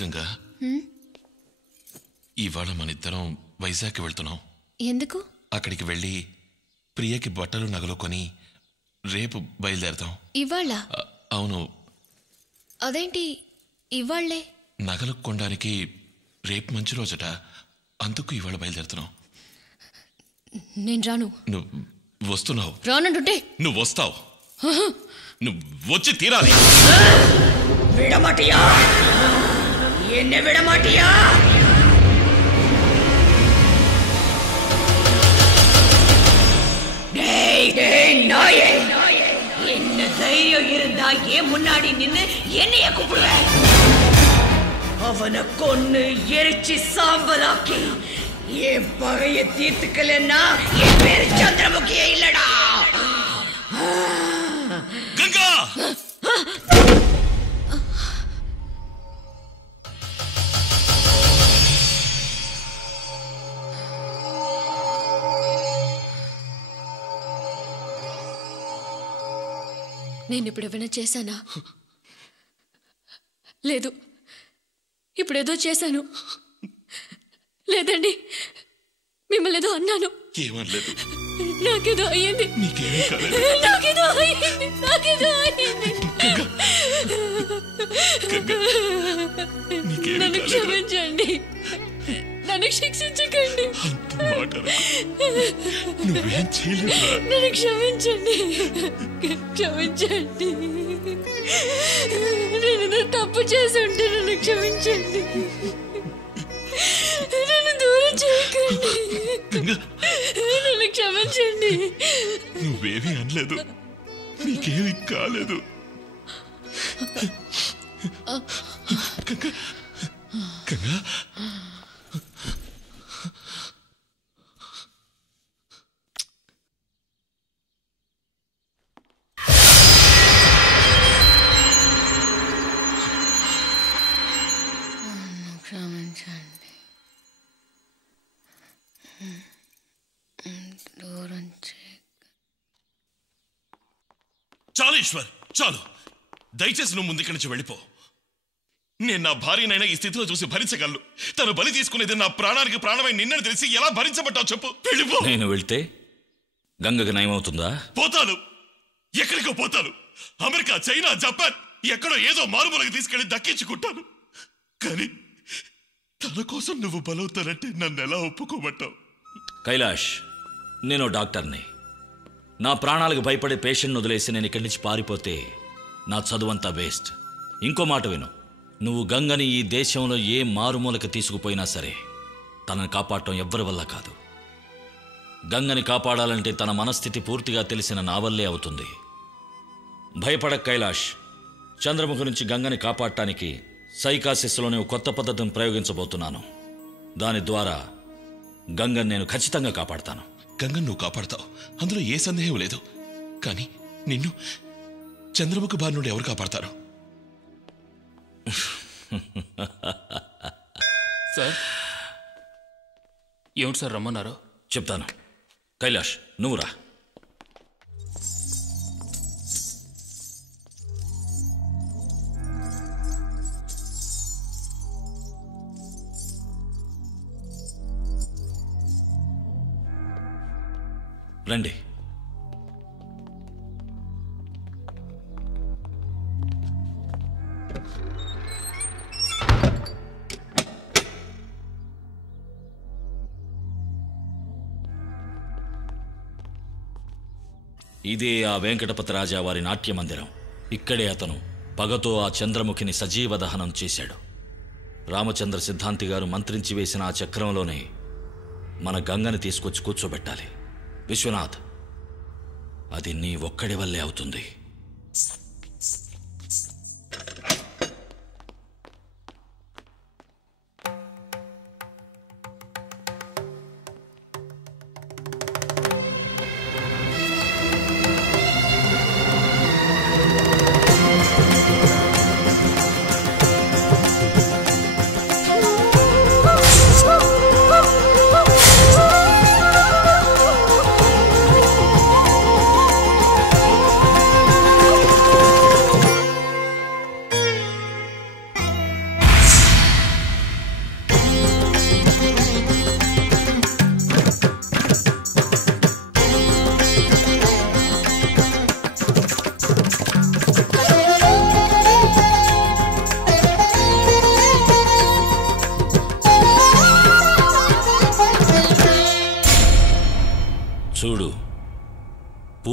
గంగా, ఇవాళ మనిద్దరం వైజాగ్కి వెళ్తున్నాం. ఎందుకు? అక్కడికి వెళ్ళి ప్రియకి బట్టలు నగలు కొని రేపు బయలుదేరతాం. ఇవాళ? అవును. అదేంటి ఇవాళ్లే? నగలు కొనడానికి రేపు మంచి రోజట, అందుకు ఇవాళ బయలుదేరుతున్నావు. నేను రాను. నువ్వు వస్తున్నావు. రానంటుంటే నువ్వు వస్తావు. నువ్వు వచ్చి తీరాలి. విడమాటియా, ఎన్నే విడమాటియా. நாயே, என்ன தைரியம் இருந்தா ஏன் முன்னாடி நின்னு என்னைய கூப்பிடுவ? அவனை கொன்னு எரிச்சு சாம்பலாக்கி என் பகைய தீர்த்துக்கலன்னா என் பேரு சந்திரமுகியே இல்லடா. గంగా, నేను ఇప్పుడు ఏమైనా చేశానా? లేదు. ఇప్పుడేదో చేశాను. లేదండి, మిమ్మల్ని ఏదో అన్నాను. ఏమనలేదు. నాకేదో అయ్యింది. నాకేదో అయ్యింది. నన్ను క్షమించండి. నన్ను శిక్షించకండి. నన్ను క్షమించండి. నేను తప్పు చేసి ఉంటే నన్ను క్షమించండి. నన్ను దూరం చేయకండి. నన్ను క్షమించండి. నువ్వేమీ అనలేదు, నీకేమీ కాలేదు. గంగా, క్షమించండి. దూరం చాలు ఈశ్వర్, చాలు. దయచేసి నువ్వు ముందు ఇక్కడి నుంచి వెళ్ళిపో. నేను నా భార్యనైనా ఈ స్థితిలో చూసి భరించగలను. తను బలి తీసుకునేది నా ప్రాణానికి ప్రాణమై నిన్నని తెలిసి ఎలా భరించబట్టావు చెప్పు. వెళ్ళిపో. నేను వెళ్తే గంగకి నయమవుతుందా? పోతాను. ఎక్కడికో పోతాను. అమెరికా, చైనా, జపాన్, ఎక్కడో ఏదో మారుమూలకి తీసుకెళ్లి దక్కించుకుంటాను. కానీ తన కోసం నువ్వు బలవుతానంటే నన్ను ఎలా ఒప్పుకోబట్టావు? కైలాష్, నేను డాక్టర్ని. నా ప్రాణాలకు భయపడే పేషెంట్ని వదిలేసి నేను ఇక్కడి నుంచి పారిపోతే నా చదువంతా వేస్ట్. ఇంకో మాట విను, నువ్వు గంగని ఈ దేశంలో ఏ మారుమూలకి తీసుకుపోయినా సరే తనని కాపాడటం ఎవ్వరి వల్ల కాదు. గంగని కాపాడాలంటే తన మనస్థితి పూర్తిగా తెలిసిన నా వల్లే అవుతుంది. భయపడక కైలాష్. చంద్రముఖి నుంచి గంగని కాపాడటానికి సైకాసిస్లోని కొత్త పద్ధతిని ప్రయోగించబోతున్నాను. దాని ద్వారా గంగని నేను ఖచ్చితంగా కాపాడతాను. గంగను నువ్వు కాపాడతావు, అందులో ఏ సందేహం లేదు. కానీ నిన్ను చంద్రముఖి బారి నుండి ఎవరు కాపాడతారు? సార్, ఏమిటి సార్ రమ్మన్నారు? చెప్తాను. కైలాష్, నువ్వు రా. రండి. ఇదే ఆ వెంకటపతి రాజా వారి నాట్య మందిరం. ఇక్కడే అతను పగతో ఆ చంద్రముఖిని సజీవ దహనం చేశాడు. రామచంద్ర సిద్ధాంతి గారు మంత్రించి వేసిన ఆ చక్రంలోనే మన గంగని తీసుకొచ్చి కూర్చోబెట్టాలి. విశ్వనాథ్, అది నీ ఒక్కడి వల్లే అవుతుంది.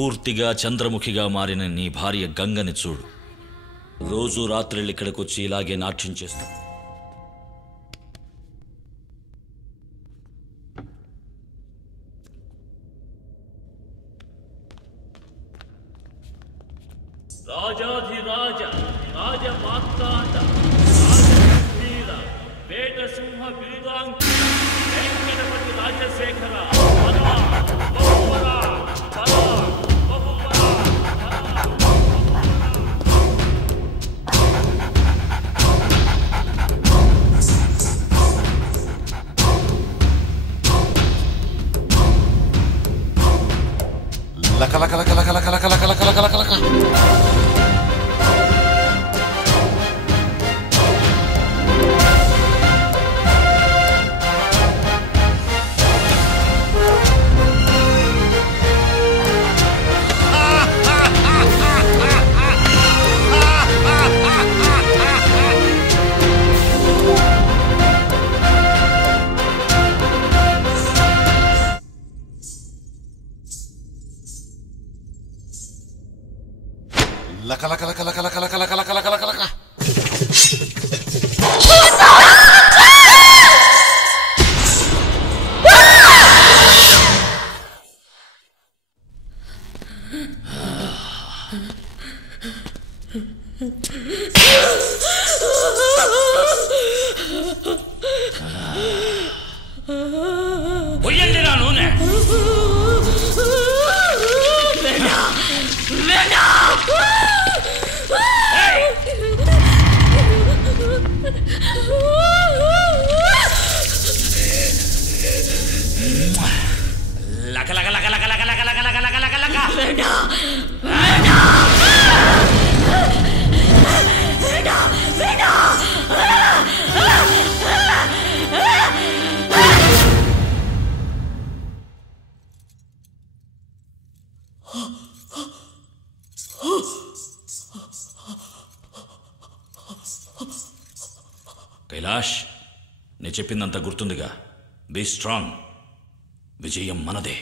పూర్తిగా చంద్రముఖిగా మారిన నీ భార్య గంగని చూడు. రోజు రాత్రులు ఇక్కడికి వచ్చి ఇలాగే నాట్యం చేస్తా. రాజాధిరాజ రాజమార్తాండ రాజగంభీర వేటసింహ బిరుదాంకి వెంకటపతి రాజశేఖర పరా బహుపరా పరా బహుపరా లక లక లక లక లక లక లక లక లక లక లక. లక లక లక లక లక లక లక లక లక లక. పొయ్యండి నా నూనె. లక లక లక లక లక లక లక లక లక లక లక. కైలాష్, నేను చెప్పిందంతా గుర్తుందిగా. Be strong. విజయం మనదే.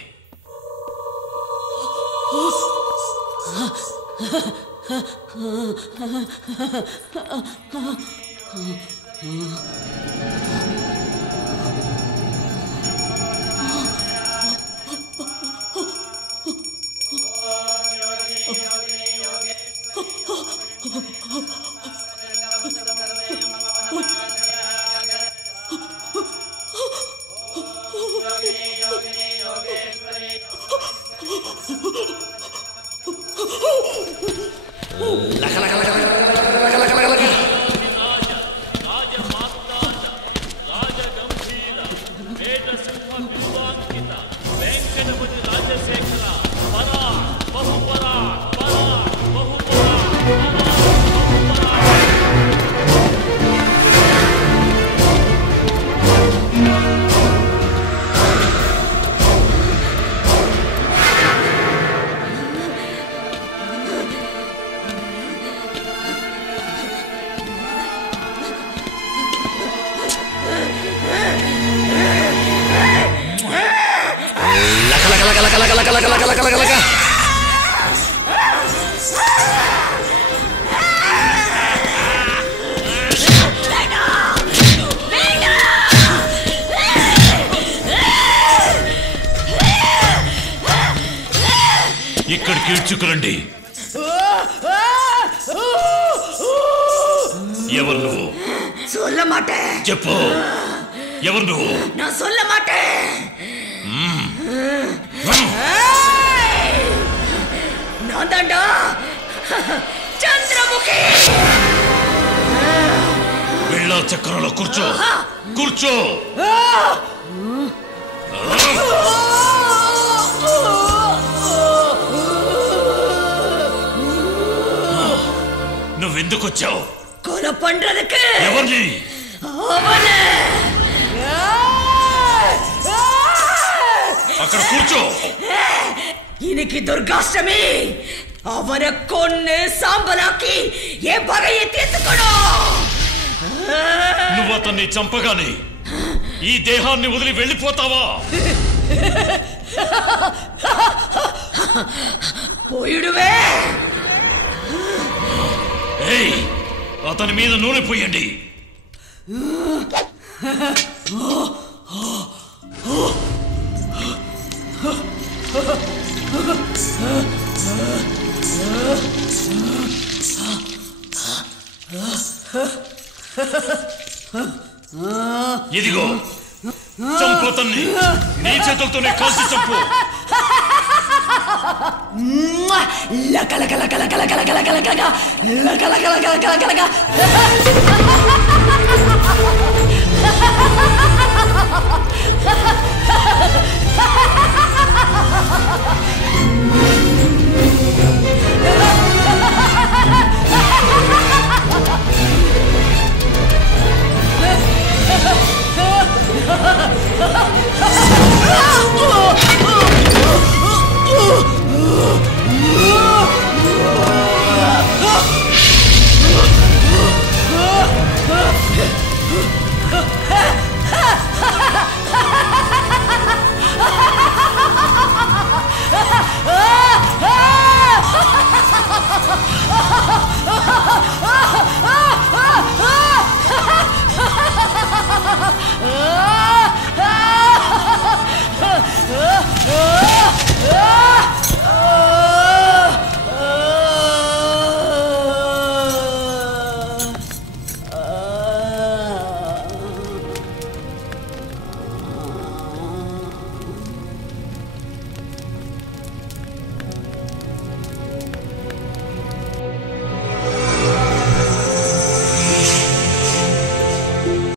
ఇక్కడికి ఇడ్చుకురండి. ఎవరు నువ్వు? சொல்ல மாட்டேன். చెప్పు, ఎవరు నువ్వు? நான் சொல்ல மாட்டேன். நான் தாண்டா చంద్రముఖి. వెళ్ళా చక్రంలో కూర్చో, కూర్చో. నువ్వెందుకు వచ్చావు? கொலை பண்றதுக்கு. ఎవరిని? அவனை. అక్కడ కూర్చో. இன்னைக்கு துர்காஷ்டமி. அவனை கொன்னு சாம்பலாக்கி ఏ పగயை తీర్చుకోணும். నువ్వు అతన్ని చంపగానే ఈ దేహాన్ని వదిలి వెళ్ళిపోతావా? పోయుడువే. ఏయ్, అతని మీద నూనె పోయండి. ఇదిగో చంపుతన్ని నీ చేతులతోనే కాల్చి చంపు. లక లక లక లక లక లక లక లక లక లక లక లక లక. Ha ha ha ha!